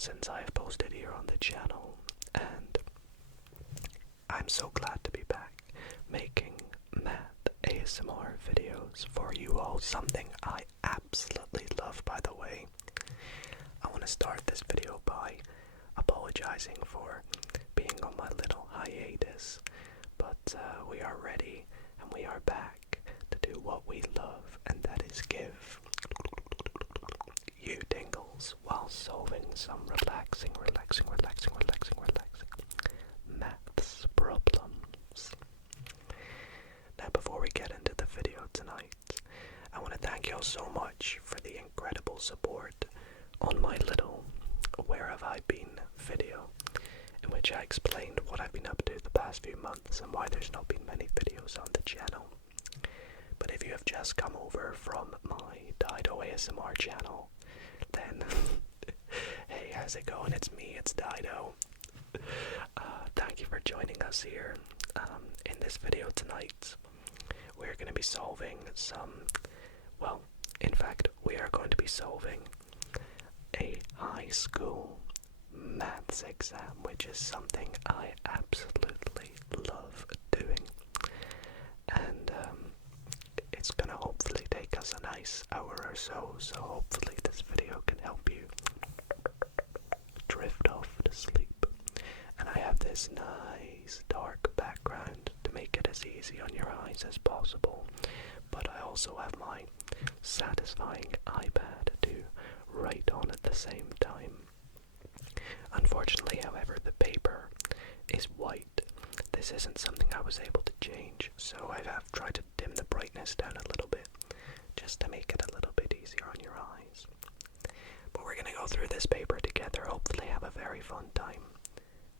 since I have posted here on the channel, and I'm so glad to be back making math ASMR videos for you all, something I absolutely love, by the way. I want to start this video by apologizing for being on my little hiatus, but we are ready and we are back to do what we love, and that is give you tingles while solving some relaxing maths problems. Now, before we get into the video tonight, I want to thank you all so much for the incredible support on my little Where Have I Been video, in which I explained what I've been up to the past few months and why there's not been many videos on the channel. But if you have just come over from my Dido ASMR channel, then hey, how's it going? It's me, it's Dido. Thank you for joining us here. In this video tonight, we're going to be solving we are going to be solving a high school maths exam, which is something I absolutely love doing. And it's going to hopefully take us a nice hour or so hopefully this video can help you drift off to sleep. And I have this nice dark background to make it as easy on your eyes as possible, but I also have my satisfying iPad to write on at the same time. Unfortunately, however, the paper is white. This isn't something I was able to change, so I have tried to dim the brightness down a little bit just to make it a little bit easier on your eyes. But we're going to go through this paper together, hopefully have a very fun time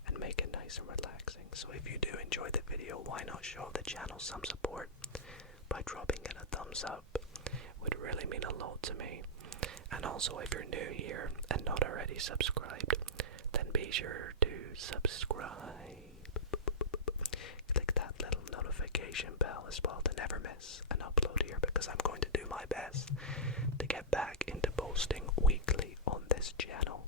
and make it nice and relaxing. So if you do enjoy the video, why not show the channel some support by dropping it a thumbs up? It would really mean a lot to me. And also, if you're new here and not already subscribed, then be sure to subscribe. Click that little notification bell as well to never miss an upload here, because I'm going to do my best to get back into posting weekly on this channel.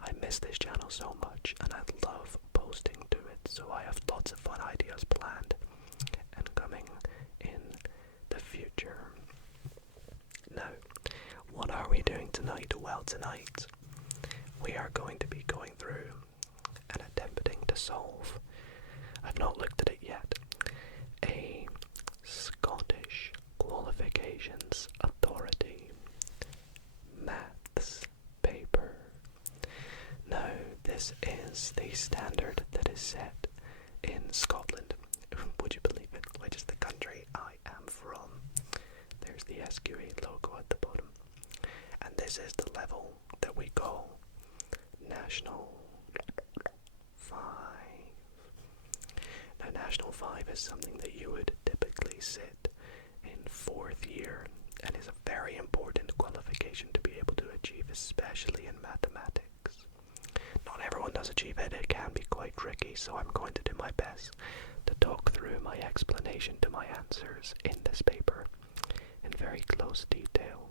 I miss this channel so much and I love posting to it, so I have lots of fun ideas planned and coming in the future. Now, what are we doing tonight? Well, tonight we are going to be going through and attempting to solve, I've not looked at it yet, a Scottish Qualifications Authority maths paper. Now, this is the standard that is set in Scotland. Would you believe it? Which is the country I am from. There's the SQE logo at the bottom. And this is the level that we call National 5. Now, National 5 is something that you would typically sit in 4th year and is a very important qualification to be able to achieve, especially in mathematics. Not everyone does achieve it, it can be quite tricky, so I'm going to do my best to talk through my explanation to my answers in this paper in very close detail,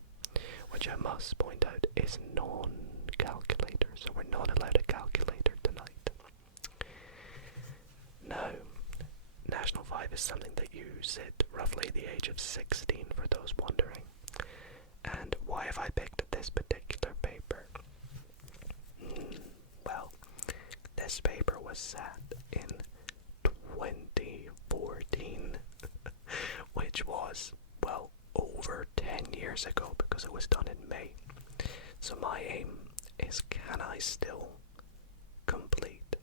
which I must point out is non-calculator, so we're not allowed a calculator tonight. Now, National 5 is something that you sit roughly the age of 16, for those wondering. And why have I picked this particular paper? Well, this paper was sat in 2014, which was, well, over 10 years ago, because it was done in May. So my aim is, can I still complete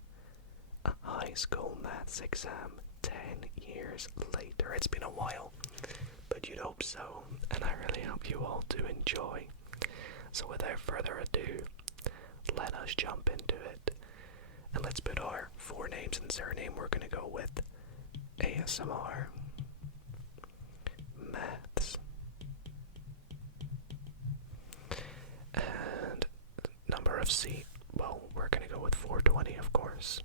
a high school maths exam 10 years later? It's been a while, but you'd hope so, and I really hope you all do enjoy. So without further ado, let us jump into it, and let's put our forenames and surname. We're going to go with ASMR Maths. And number of seat, well, we're going to go with 420, of course.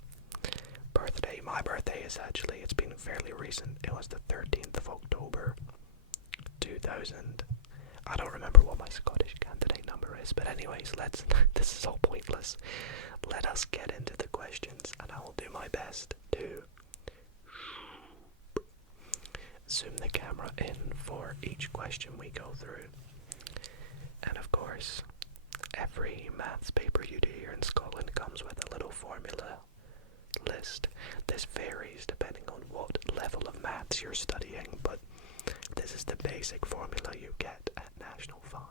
Birthday, my birthday is actually, it's been fairly recent. It was the 13th of October 2000. I don't remember what my Scottish candidate number this. But anyways, this is all pointless. Let us get into the questions, and I will do my best to zoom the camera in for each question we go through. And of course, every maths paper you do here in Scotland comes with a little formula list. This varies depending on what level of maths you're studying, but this is the basic formula you get at National 5.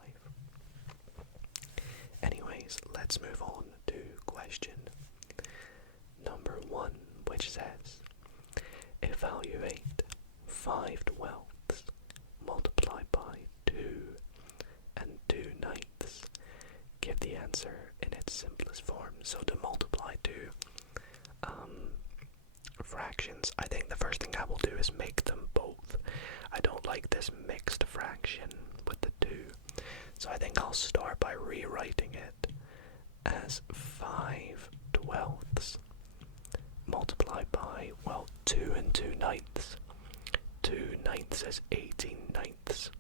Anyways, let's move on to question number 1, which says, evaluate 5/12 multiplied by 2 and 2/9. Give the answer in its simplest form. So to multiply two fractions, I think the first thing I will do is make them both. I don't like this mixed fraction with the 2. So I think I'll start by rewriting it as 5/12 multiplied by, well, 2 and 2/9. 2/9 is 18/9.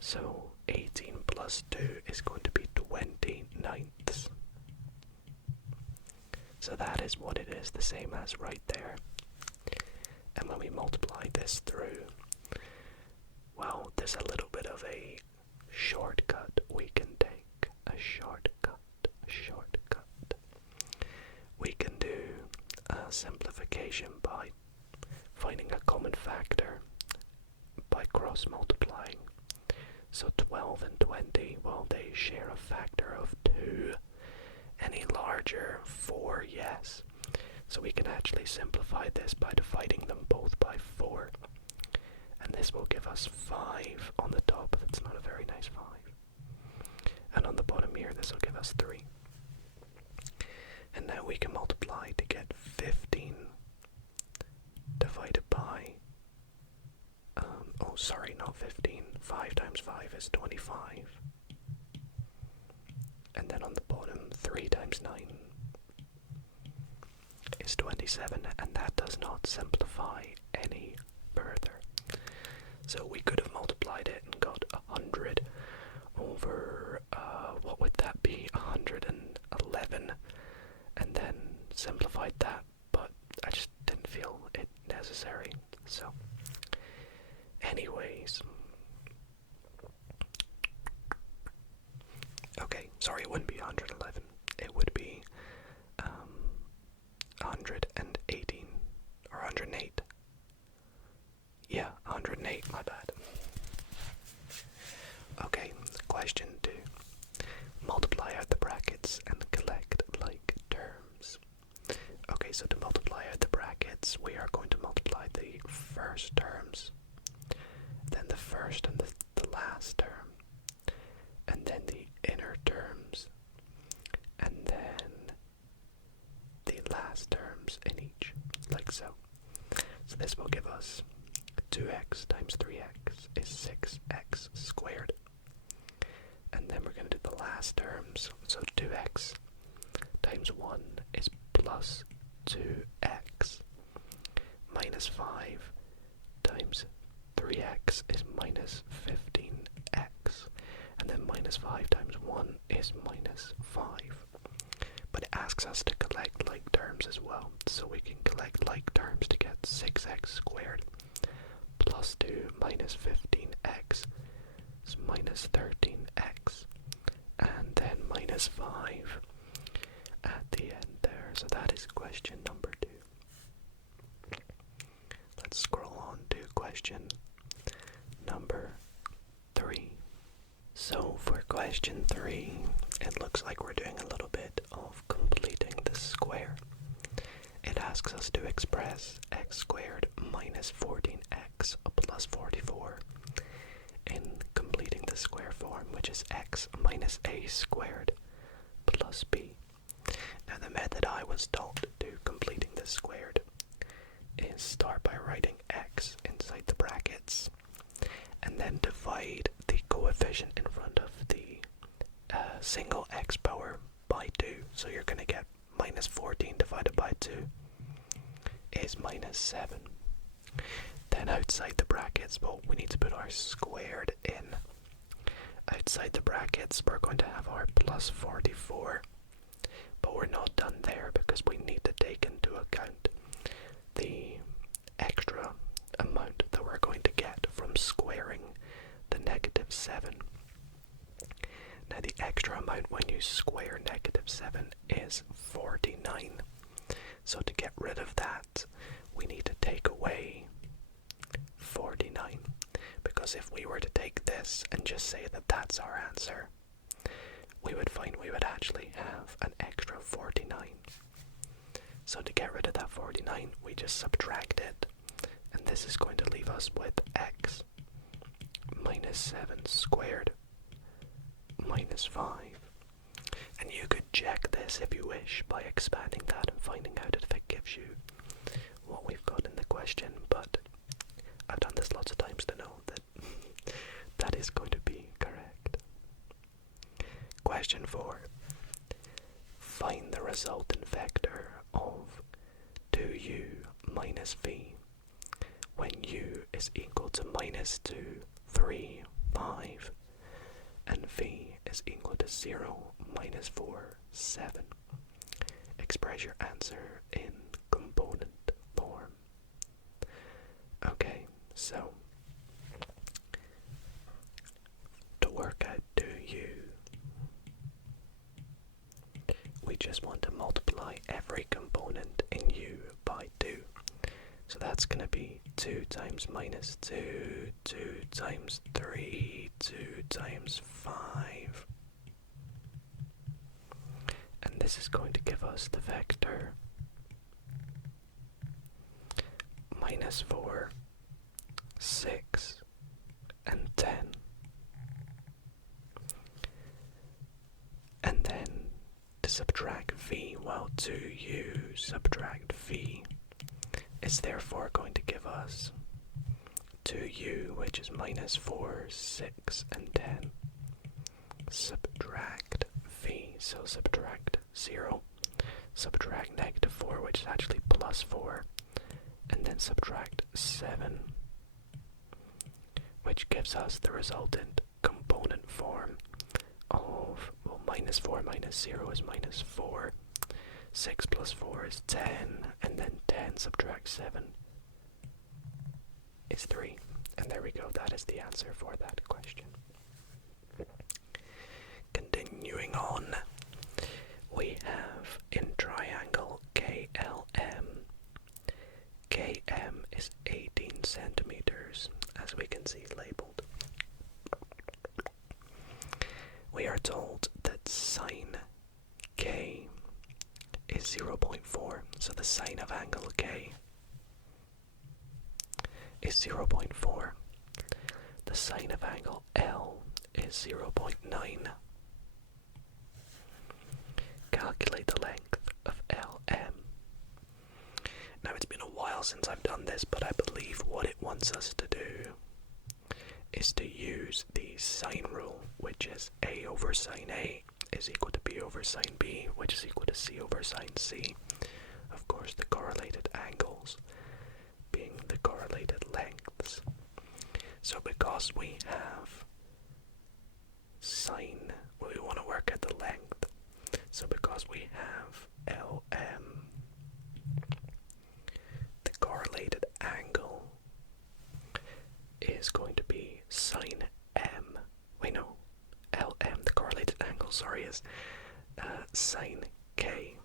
So 18 plus 2 is going to be 20/9. So that is what it is, the same as right there. And when we multiply this through, well, there's a little bit of a shortcut we can take. A shortcut. We can do a simplification by finding a common factor by cross multiplying. So 12 and 20, well, they share a factor of 2. Any larger? 4, yes. So we can actually simplify this by dividing them both by 4. And this will give us 5 on the top. That's not a very nice 5. And on the bottom here, this will give us 3. And now we can multiply to get 15 divided by, not 15. 5 times 5 is 25. And then on the bottom, 3 times 9 is 27, and that does not simplify any further. So we could have multiplied it and got 100 over, what would that be, 111, and then simplified that, but I just didn't feel it necessary. So anyways, okay, sorry, it wouldn't be 111, it would be 118, or 108. Yeah, 108, my bad. Okay, question 2. Multiply out the brackets and collect like terms. Okay, so to multiply out the brackets, we are going to multiply the first terms, then the first and the last term, and then the inner terms, and then the last terms in each, like so. So this will give us 2x times 3x is 6x squared. And then we're going to do the last terms. So 2x times 1 is plus 2x. Minus 5 times 3x is minus 15x. And then minus 5 times 1 is minus 5. But it asks us to collect like terms as well. So we can collect like terms to get 6x squared plus 2 minus 15x is minus 13x. And then minus 5 at the end there. So that is question number 2. Let's scroll on to question number 3. So for question 3, it looks like we're doing a little bit of completing the square. It asks us to express x squared minus 14x plus 44 in completing the square form, which is x minus a squared plus b. Now the method I was taught to completing the squared is start by writing x inside the brackets and then divide the coefficient in front of the single x power by 2. So you're going to get minus 14 divided by 2 is minus 7. Then outside the brackets, well, we need to put our squared in. outside the brackets, we're going to have our plus 44. But we're not done there because we need to take into account the extra amount that we're going to get from squaring the negative 7. Now the extra amount when you square negative 7 is 49. So to get rid of that, we need to take away 49. Because if we were to take this and just say that that's our answer, we would find we would actually have an extra 49. So to get rid of that 49, we just subtract it. And this is going to leave us with x minus 7 squared minus 5. And you could check this if you wish by expanding that and finding out if it gives you what we've got in the question, but I've done this lots of times to know that that is going to be correct. Question 4. Find the resultant vector of 2u minus v when u is equal to minus 2, 3, 5, and v is equal to 0, minus 4, 7. Express your answer in component form. Okay, so to work out 2u, we just want to multiply every component in u by 2. So that's going to be 2 times minus 2, 2 times 3, 2 times 5. And this is going to give us the vector minus 4, 6, and 10. And then to subtract v, well, 2u subtract v is therefore going to give us 2u, which is minus 4, 6, and 10. Subtract v, so subtract 0. Subtract negative 4, which is actually plus 4. And then subtract 7, which gives us the resultant component form of, well, minus 4 minus 0 is minus 4. 6 plus 4 is 10, and then 10 subtract 7 is 3. And there we go, that is the answer for that question. Continuing on, we have in triangle KLM. KM is 18 centimeters, as we can see labeled. We are told that sine K is 0.4, so the sine of angle K is 0.4. The sine of angle L is 0.9. Calculate the length of LM. Now it's been a while since I've done this, but I believe what it wants us to do is to use the sine rule, which is A over sine A is equal to B over sine B, which is equal to C over sine C. Of course, the correlated angles being the correlated lengths. So because we have sine, we want to work at the length. So because we have LM, the correlated angle is going to be sine M. Wait, no. LM, the correlated angle, sorry, is sine K.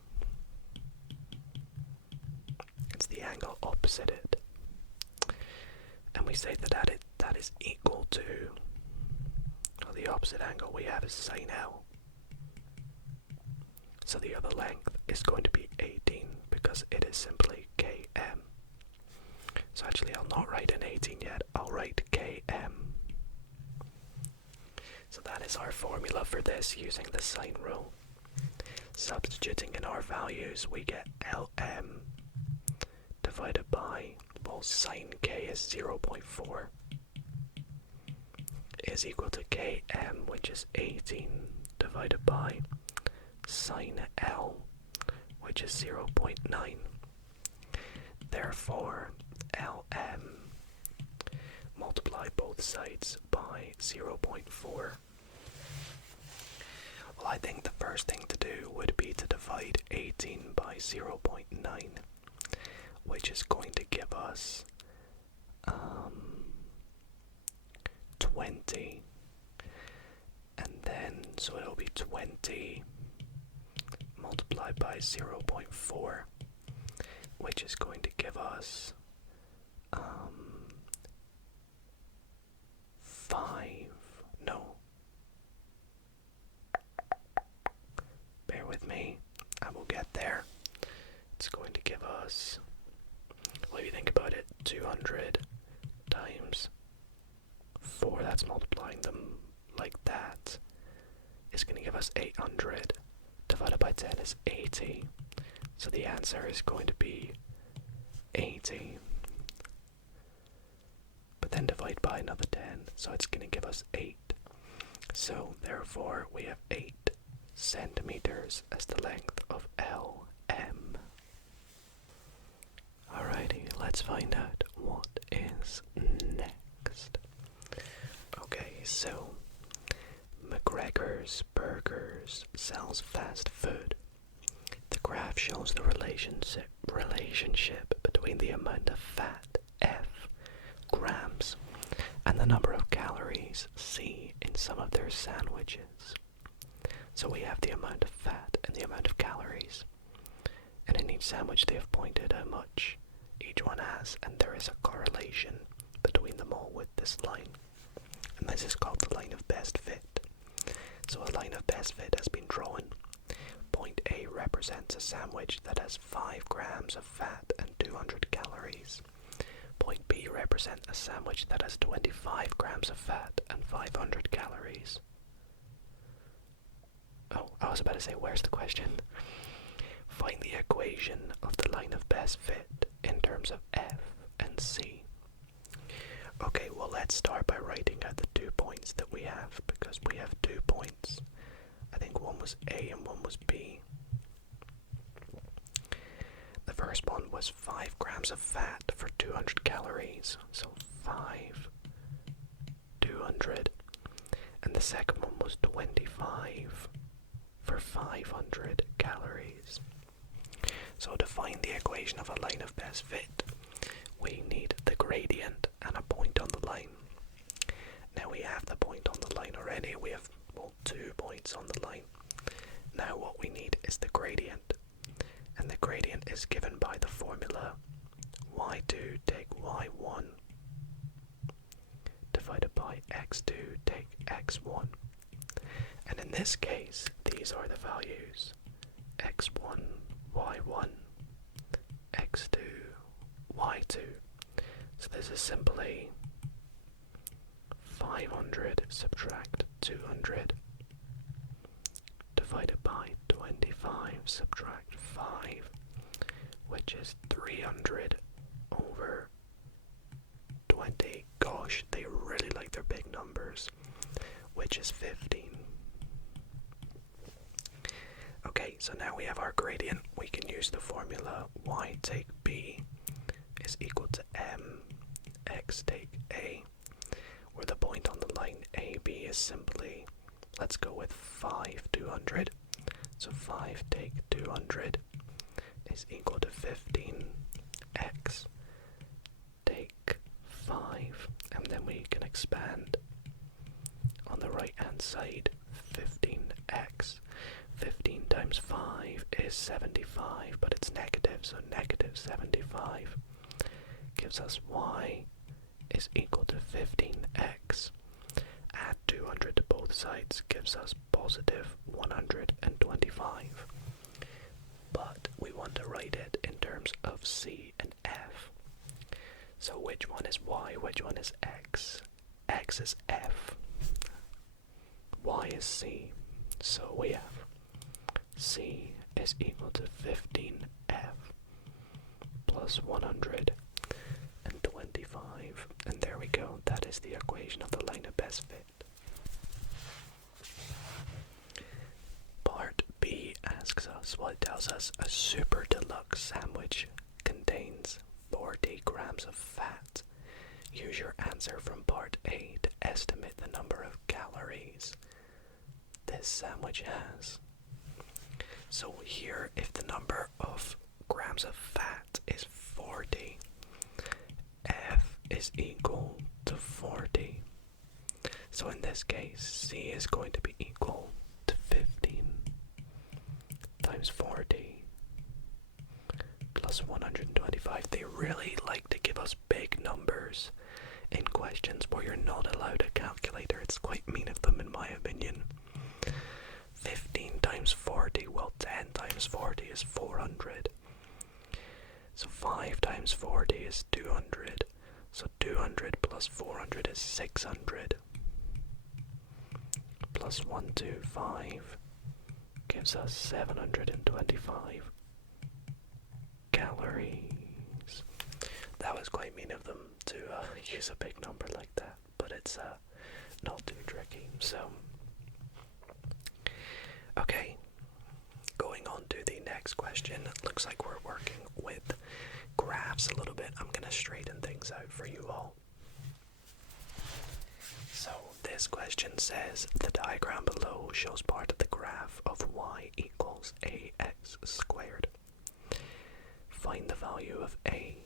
It's the angle opposite it. And we say that is equal to, well, the opposite angle we have is sine L. So the other length is going to be 18 because it is simply KM. So actually I'll not write an 18 yet, I'll write KM. So that is our formula for this using the sine rule. Substituting in our values, we get LM divided by, well, sine K is 0.4 is equal to KM, which is 18 divided by sine L, which is 0.9. Therefore, LM, multiply both sides by 0.4, Well, I think the first thing to do would be to divide 18 by 0.9, which is going to give us 20. And then, so it'll be 20 multiplied by 0.4, which is going to give us 5. No. Bear with me. I will get there. It's going to give us, well, if you think about it, 200 times 4, that's multiplying them like that, is going to give us 800. Divided by 10 is 80. So the answer is going to be 80. But then divide by another 10, so it's going to give us 8. So therefore we have 8 centimeters as the length of LM. Alrighty, let's find out what is next. Okay, so McGregor's Burgers sells fast food. The graph shows the relationship between the amount of fat, F, grams, and the number of calories, C, in some of their sandwiches. So we have the amount of fat and the amount of calories. And in each sandwich they have pointed how much each one has, and there is a correlation between them all with this line. And this is called the line of best fit. So a line of best fit has been drawn. Point A represents a sandwich that has 5 grams of fat and 200 calories. Point B represents a sandwich that has 25 grams of fat and 500 calories. Oh, I was about to say, where's the question? Find the equation of the line of best fit in terms of F and C. Okay, well, let's start by writing out the 2 points that we have, because we have 2 points. I think one was A and one was B. The first one was 5 grams of fat for 200 calories, so 5, 200. And the second one was 25 for 500 calories. So to find the equation of a line of best fit, we need the gradient and a point on the line. Now we have the point on the line already. We have, well, 2 points on the line. Now what we need is the gradient. And the gradient is given by the formula y2 take y1 divided by x2 take x1. And in this case, these are the values: x1, y1, x2, y2. So this is simply 500 subtract 200 divided by 25 subtract 5, which is 300 over 20. Gosh, they really like their big numbers, which is 15. Okay, so now we have our gradient. We can use the formula y take b is equal to m x take a, where the point on the line AB is simply, let's go with 5, 200. So 5 take 200 is equal to 15x take 5. And then we can expand on the right hand side, 15x. 15 times 5 is 75, but it's negative, so negative 75 gives us y is equal to 15x. Add 200 to both sides gives us positive 125. But we want to write it in terms of C and F. So which one is y, which one is x? X is F, y is C. So we have C is equal to 15f plus 125. And there we go. That is the equation of the line of best fit. Part B asks us, well, it tells us a super deluxe sandwich contains 40 grams of fat. Use your answer from part A to estimate the number of calories. This this sandwich has. So here, if the number of grams of fat is 40, F is equal to 40. So in this case, C is going to be equal to 15 times 40 plus 125. They really like to give us big numbers in questions where you're not allowed a calculator. It's quite mean of them, in my opinion. 15 times 40, well, 10 times 40 is 400. So 5 times 40 is 200. So 200 plus 400 is 600. Plus 125 gives us 725 calories. That was quite mean of them to use a big number like that, but it's not too tricky. So, okay, going on to the next question. Looks like we're working with graphs a little bit. I'm going to straighten things out for you all. So this question says, the diagram below shows part of the graph of y equals ax squared. Find the value of a.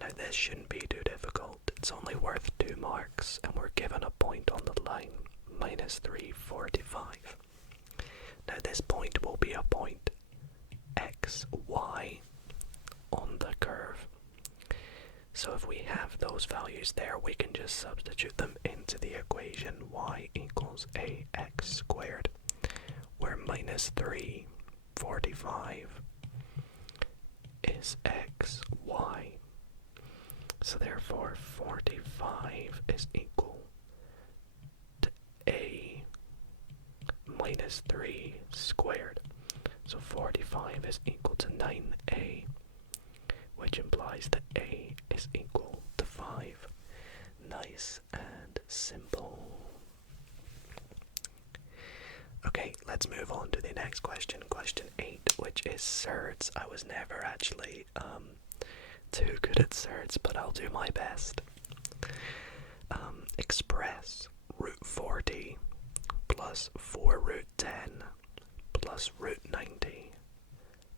Now this shouldn't be too difficult. It's only worth 2 marks, and we're given a point on the line, minus 345. Now this point will be a point x, y on the curve. So if we have those values there, we can just substitute them into the equation y equals ax squared, where minus 345 is x, y. So therefore 45 is equal to a minus 3 squared. So 45 is equal to 9a, which implies that a is equal to 5. Nice and simple. Okay, let's move on to the next question, question 8, which is surds. I was never actually too good at surds, but I'll do my best. Express root 40 plus 4 root 10 plus root 90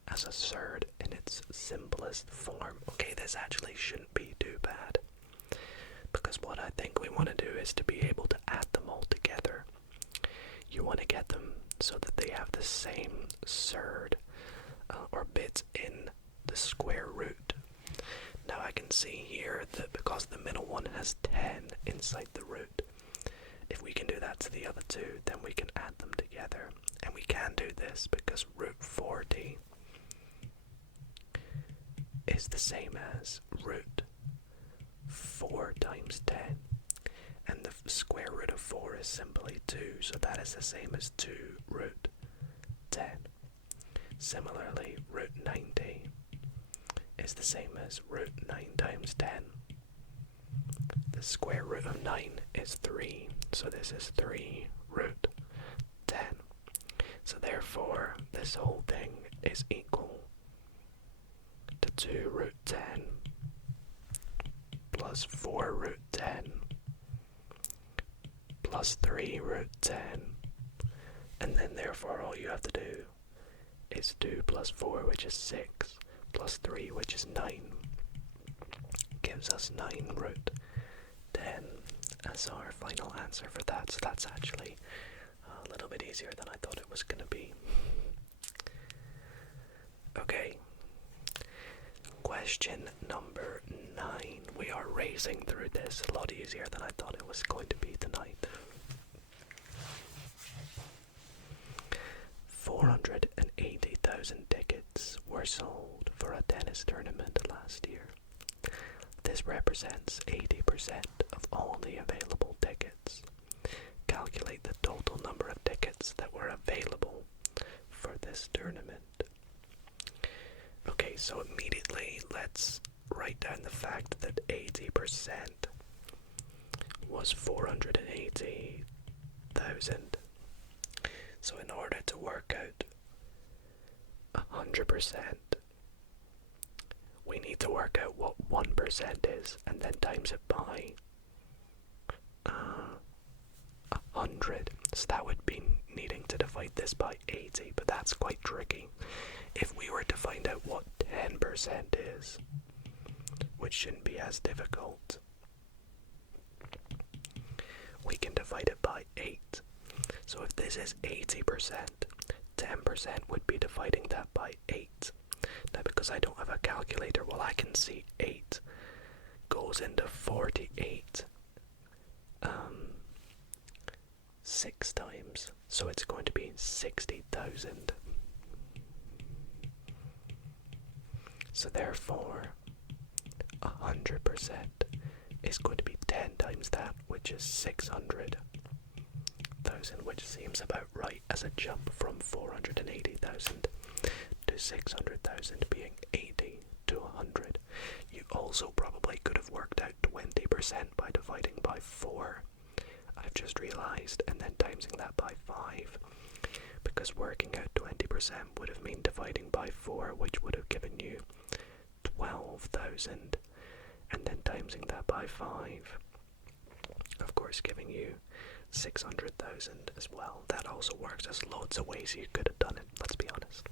as a surd in its simplest form. Okay, this actually shouldn't be too bad, because what I think we want to do is to be able to add them all together. You want to get them so that they have the same surd or bits in the square root. Now I can see here that because the middle one has 10 inside the root, if we can do that to the other two, then we can add them together. And we can do this because root 40 is the same as root 4 times 10. And the square root of 4 is simply 2, so that is the same as 2 root 10. Similarly, root 90 is the same as root 9 times 10. The square root of 9 is 3, so this is 3 root 10. So therefore, this whole thing is equal to 2 root 10 plus 4 root 10 plus 3 root 10, and then therefore all you have to do is 2 plus 4, which is 6, plus 3, which is 9, gives us 9 root 10 as our final answer for that. So that's actually a little bit easier than I thought it was going to be. Okay, question number 9. We are racing through this a lot easier than I thought it was going to be tonight. 480,000 tickets were sold for a tennis tournament last year. This represents 80% of all the available tickets. Calculate the total number of tickets that were available for this tournament. Okay, so immediately let's write down the fact that 80% was 480,000. So in order to work out 100%, we need to work out what 1% is and then times it by 100. So that would be divide this by 80, but that's quite tricky. If we were to find out what 10% is, which shouldn't be as difficult, we can divide it by 8. So if this is 80%, 10% would be dividing that by 8. Now because I don't have a calculator, well, I can see 8 goes into 48 6 times, so it's going to be 60,000. So therefore 100% is going to be 10 times that, which is 600,000, which seems about right as a jump from 480,000 to 600,000 being 80 to 100. You also probably could have worked out 20% by dividing by 4. I've just realised, and then timesing that by 5, because working out 20% would have meant dividing by 4, which would have given you 12,000, and then timesing that by 5, of course giving you 600,000 as well. That also works. There's loads of ways you could have done it, let's be honest.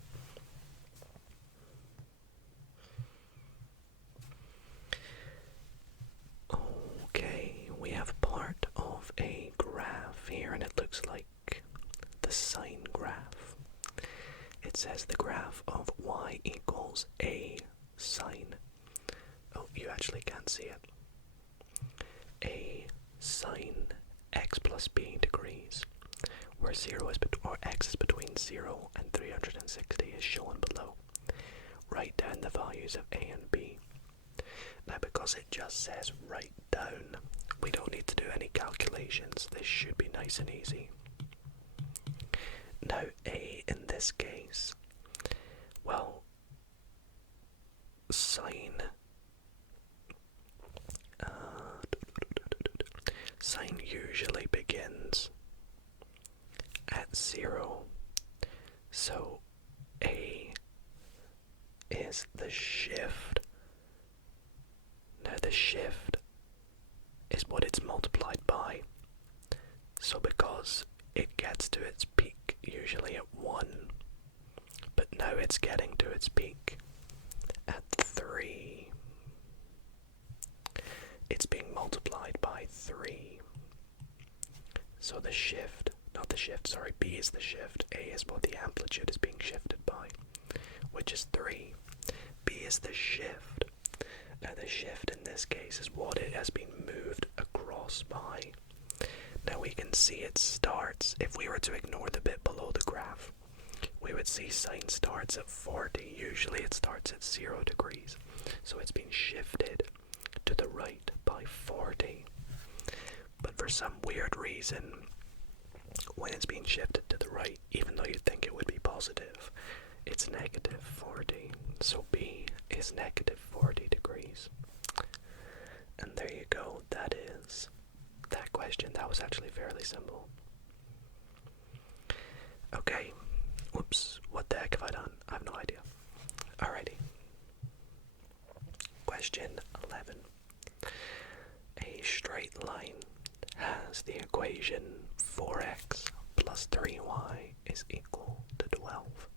Okay, we have part of a graph here, and it looks like the sine graph. It says the graph of y equals a sine. Oh, you actually can't see it. A sine x plus b degrees, where x is between 0 and 360 is shown below. Write down the values of a and b. Now because it just says write down, we don't need to do any calculations. This should be nice and easy. Now a in this case, well, sine usually begins at 0, so a is the shift. Now the shift is what it's multiplied by, so because it gets to its peak usually at 1, but now it's getting to its peak at 3, it's being multiplied by 3. So the shift, not the shift, sorry, b is the shift, a is what the amplitude is being shifted by, which is 3. B is the shift. Now the shift in this case is what it has been moved across by. Now we can see it starts, if we were to ignore the bit below the graph, we would see sine starts at 40. Usually it starts at 0 degrees. So it's been shifted to the right by 40. But for some weird reason, when it's being shifted to the right, even though you'd think it would be positive, it's negative 40. So B is negative 40 degrees. And there you go. That is that question. That was actually fairly simple. Okay. Whoops. What the heck have I done? I have no idea. Alrighty. Question 11. A straight line has the equation 4x plus 3y is equal to 12.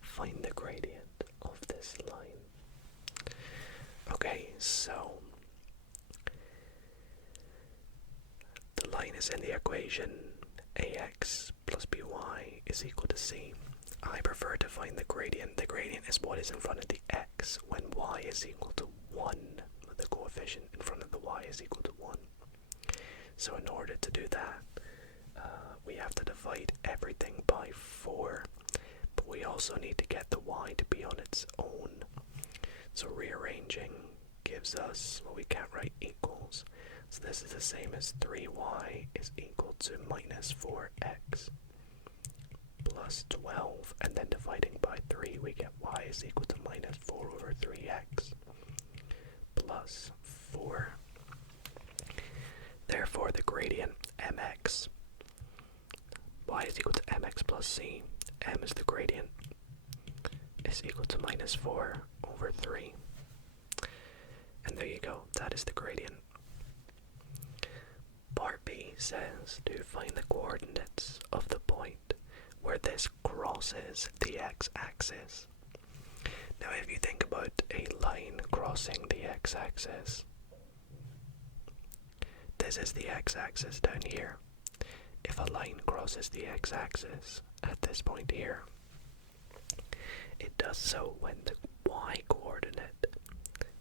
Find the gradient of this line. Okay, so the line is in the equation ax plus by is equal to c. I prefer to find the gradient. The gradient is what is in front of the x when y is equal to 1. The coefficient in front of the y is equal to 1. So in order to do that, we have to divide everything by 4. But we also need to get the y to be on its own. So rearranging gives us, well, we can't write equals. So this is the same as 3y is equal to minus 4x plus 12. And then dividing by 3, we get y is equal to minus 4 over 3x plus 4. Therefore, the gradient mx, y is equal to mx plus c, m is the gradient, is equal to minus 4 over 3. And there you go, that is the gradient. Part B says to find the coordinates of the point where this crosses the x-axis. Now if you think about a line crossing the x-axis, this is the x-axis down here. If a line crosses the x-axis at this point here, it does so when the y-coordinate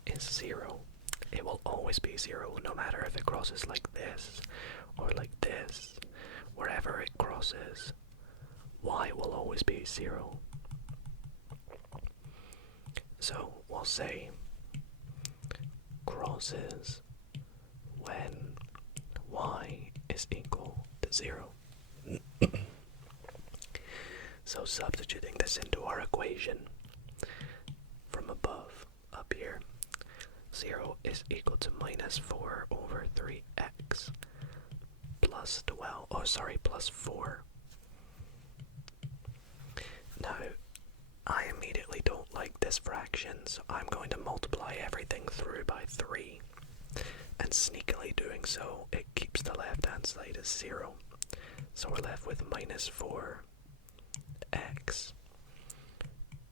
is 0. It will always be 0, no matter if it crosses like this or like this. Wherever it crosses, y will always be 0. So we'll say crosses when y is equal to 0. So substituting this into our equation from above, up here, 0 is equal to minus 4 over 3x plus 12, plus 4. Now, I immediately don't like this fraction, so I'm going to multiply everything through by 3. And sneakily doing so, it keeps the left-hand side as 0. So we're left with minus 4x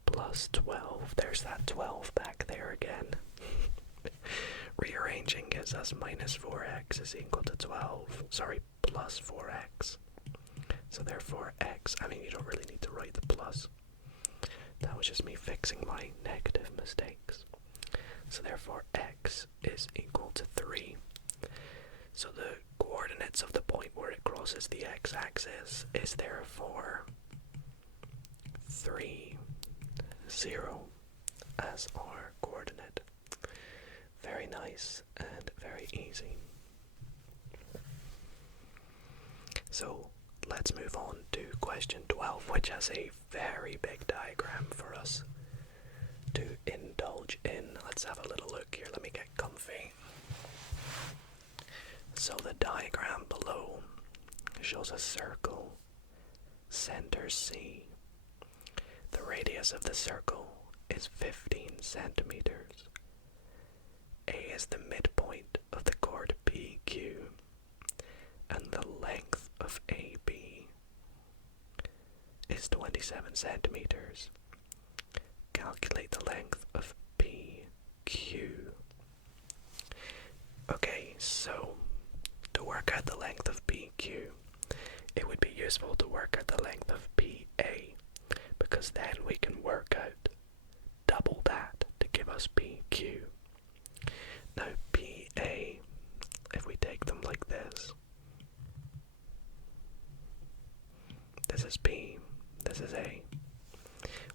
plus 12. There's that 12 back there again. Rearranging gives us minus 4x is equal to plus 4x. So therefore x, you don't really need to write the plus. That was just me fixing my negative mistakes. So therefore x is equal to 3. So the coordinates of the point where it crosses the x-axis is therefore 3, 0 as our coordinate. Very nice and very easy. So let's move on to question 12, which has a very big diagram for us to indulge in. Let's have a little look here. Let me get comfy. So the diagram below shows a circle, center C. The radius of the circle is 15 centimeters. A is the midpoint of the chord PQ, and the length of AB is 27 centimeters. Calculate the length of PQ. Okay, so to work out the length of PQ, it would be useful to work out the length of PA, because then we can work out double that to give us PQ. Now PA, if we take them like this is P, this is A.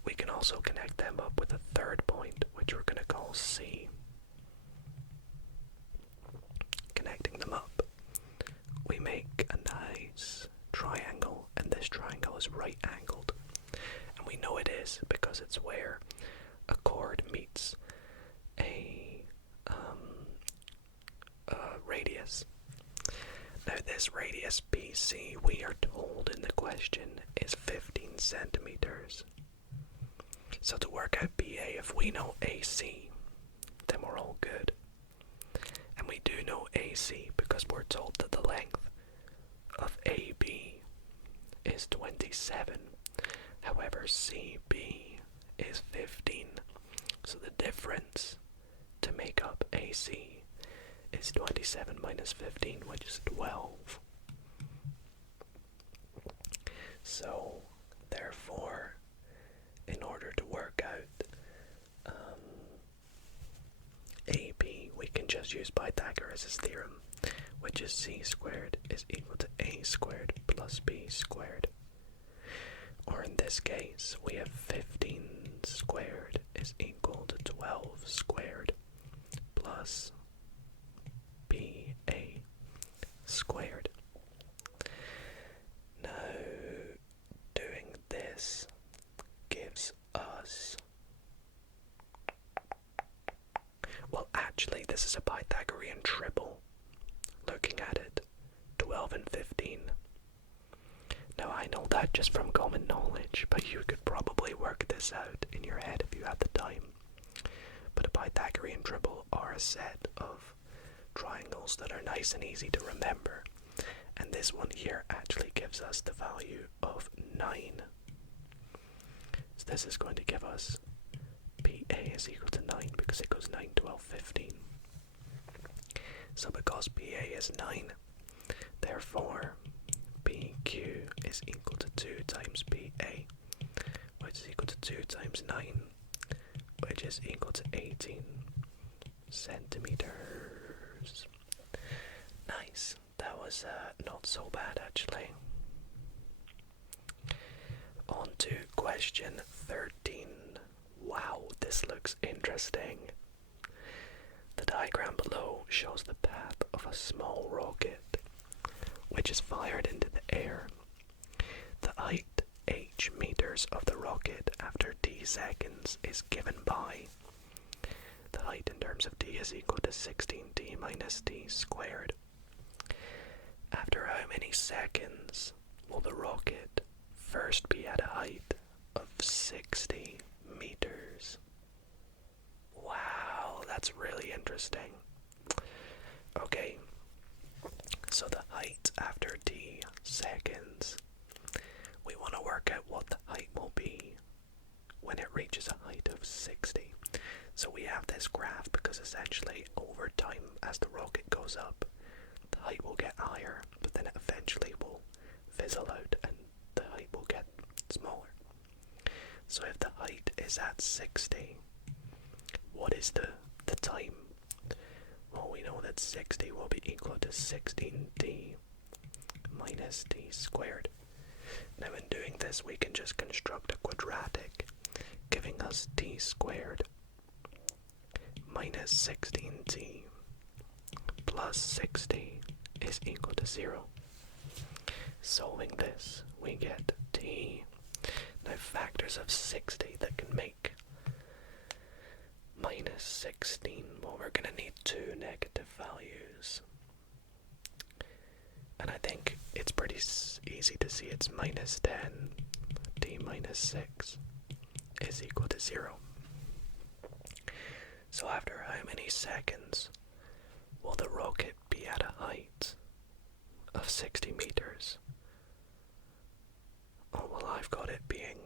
We can also connect them up with a third point, which we're going to call C. Connecting them up, we make a nice triangle, and this triangle is right angled. And we know it is because it's where a chord meets a radius. Now this radius BC, we are told in the question, is 15 centimeters. So to work out BA, if we know AC, then we're all good. And we do know AC because we're told that the length of AB is 27. However, CB is 15. So the difference to make up AC is 27 minus 15, which is 12. So, therefore, in order to work out AB, we can just use Pythagoras' theorem, which is c squared is equal to a squared plus b squared. Or in this case, we have 15 squared is equal to 12 squared plus BA squared. Now, doing this gives us, well, actually, this is a Pythagorean triple. Looking at it, 12 and 15. Now, I know that just from common knowledge, but you could probably work this out in your head if you had the time. But a Pythagorean triple are a set of triangles that are nice and easy to remember, and this one here actually gives gives us the value of 9. So this is going to give us PA is equal to 9 because it goes 9, 12, 15. So because PA is 9, therefore PQ is equal to 2 times PA, which is equal to 2 times 9, which is equal to 18 centimeters. Nice. That was not so bad actually. On to question 13. Wow, this looks interesting. The diagram below shows the path of a small rocket which is fired into the air. The height h meters of the rocket after t seconds is given by. The height in terms of t is equal to 16t minus t squared. After how many seconds will the rocket first be at a height of 60 meters? Wow, that's really interesting. Okay, so the height after t seconds, we want to work out what the height will be when it reaches a height of 60. So we have this graph because essentially over time as the rocket goes up, the height will get higher, but then it eventually will fizzle out and the height will get smaller. So if the height is at 60, what is the time? Well, we know that 60 will be equal to 16t minus t squared. Now in doing this, we can just construct a quadratic, giving us t squared minus 16t plus 60 is equal to 0. Solving this, we get t. Now factors of 60 that can make minus 16, well, we're going to need two negative values. And I think it's pretty easy to see it's minus 10. t minus 6 is equal to 0. So after how many seconds will the rocket be at a height of 60 meters? Oh, well, I've got it being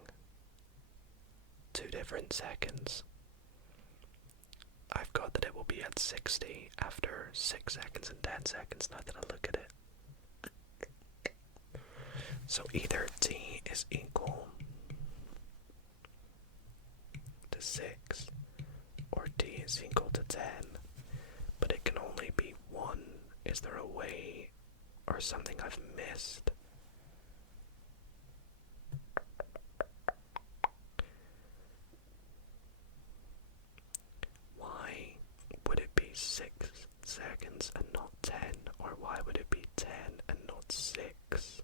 2 different seconds. I've got that it will be at 60 after 6 seconds and 10 seconds now that I look at it. So either t is equal to 6 or t is equal to 10, but it can only be 1. Is there a way or something I've missed? Why would it be 6 seconds and not 10? Or why would it be 10 and not 6?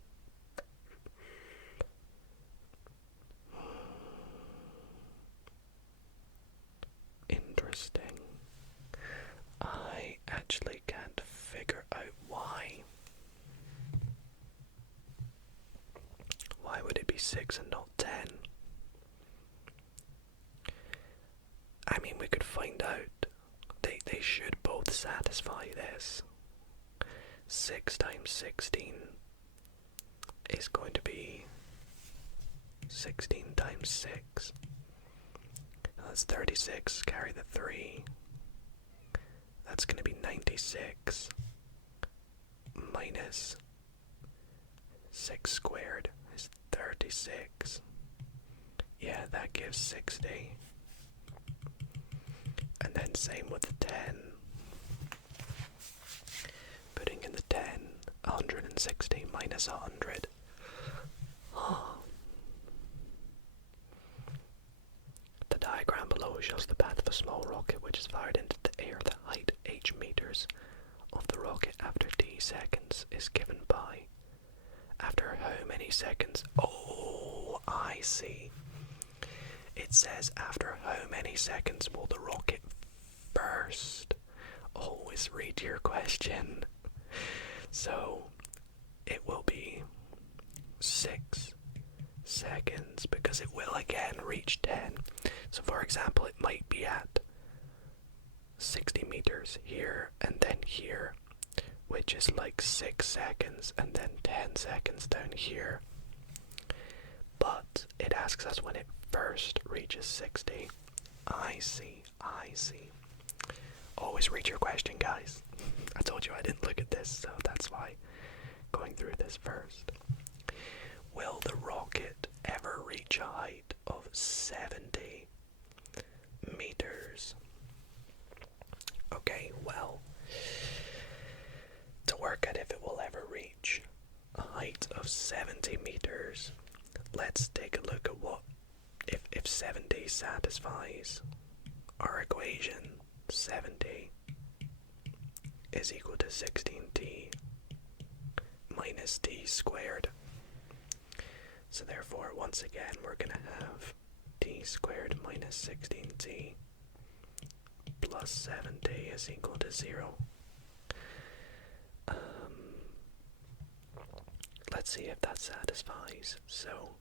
Interesting. I actually can't figure out why. Why would it be 6 and not 10? I mean, we could find out. They should both satisfy this. 6 times 16 is going to be 16 times 6. That's 36, carry the 3. That's going to be 96 minus 6 squared is 36. Yeah, that gives 60. And then same with the 10. Putting in the 10, 160 minus 100. The diagram below shows the path of a small rocket which is fired into the air. The height h meters of the rocket after t seconds is given by. After how many seconds? Oh, I see. It says after how many seconds will the rocket burst? Always read your question. So it will be 6 seconds because it will again reach 10. So for example, it might be at 60 meters here and then here, which is like 6 seconds, and then 10 seconds down here. But it asks us when it first reaches 60. I see. Always read your question, guys. I told you I didn't look at this, so that's why going through this first. Will the rocket ever reach a height of 70 meters? Okay, well, to work out if it will ever reach a height of 70 meters, let's take a look at what, if 70 satisfies our equation. 70 is equal to 16t minus t squared. So therefore, once again, we're going to have t squared minus 16t plus 7t is equal to 0. Let's see if that satisfies. So,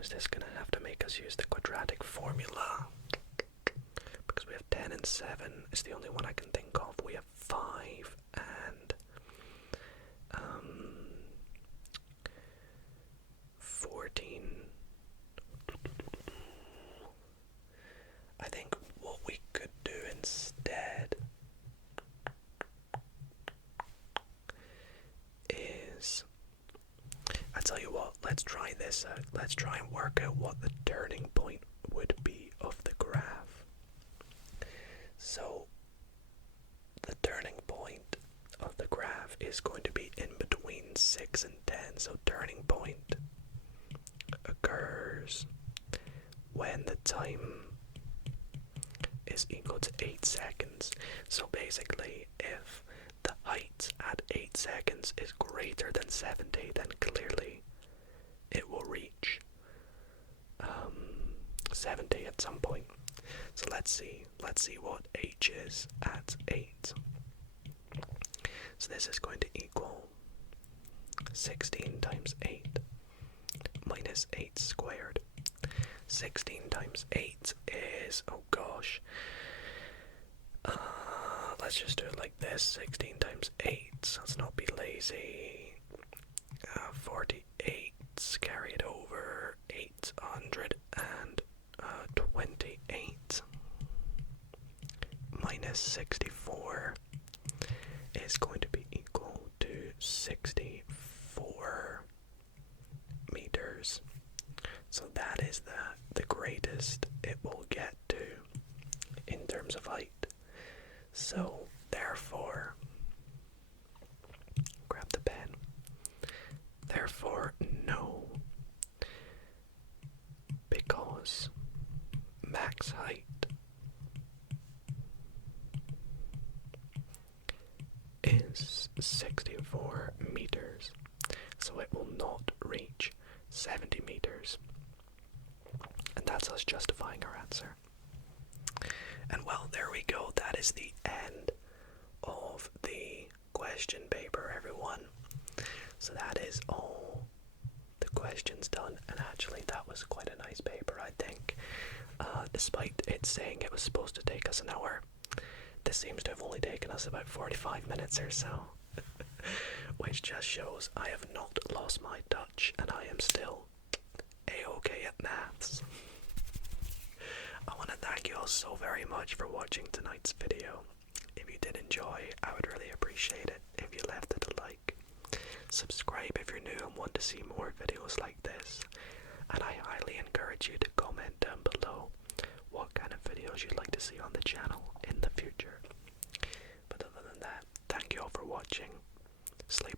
is this going to have to make us use the quadratic formula? Because we have 10 and 7 is the only one I can think of. We have 5 and 14. I think what we could do instead is, I tell you what, let's try this out. Let's try and work out what the turning point would be of the graph. So the turning point of the graph is going to be in between 6 and 10. So turning point occurs when the time is equal to 8 seconds. So basically, if the height at 8 seconds is greater than 70, then clearly it will reach 70 at some point. So let's see what h is at 8. So this is going to equal 16 times 8 minus 8 squared. 16 times 8 is, oh gosh, let's just do it like this. 16 times 8, let's not be lazy. 48, carry it over, 828 minus 64 is going to be equal to 64 meters. So that is the greatest it will get to in terms of height. So therefore, grab the pen. Therefore, no, because max height is 64 meters, so it will not reach 70 meters. And that's us justifying our answer. And well, there we go. That is the end of the question paper, everyone. So that is all the questions done. And actually, that was quite a nice paper, I think. Despite it saying it was supposed to take us an hour, this seems to have only taken us about 45 minutes or so. Which just shows I have not lost my touch, and I am still A-okay at maths. I want to thank you all so very much for watching tonight's video. If you did enjoy, I would really appreciate it if you left it a like. Subscribe if you're new and want to see more videos like this. And I highly encourage you to comment down below what kind of videos you'd like to see on the channel in the future. But other than that, thank you all for watching. Sleep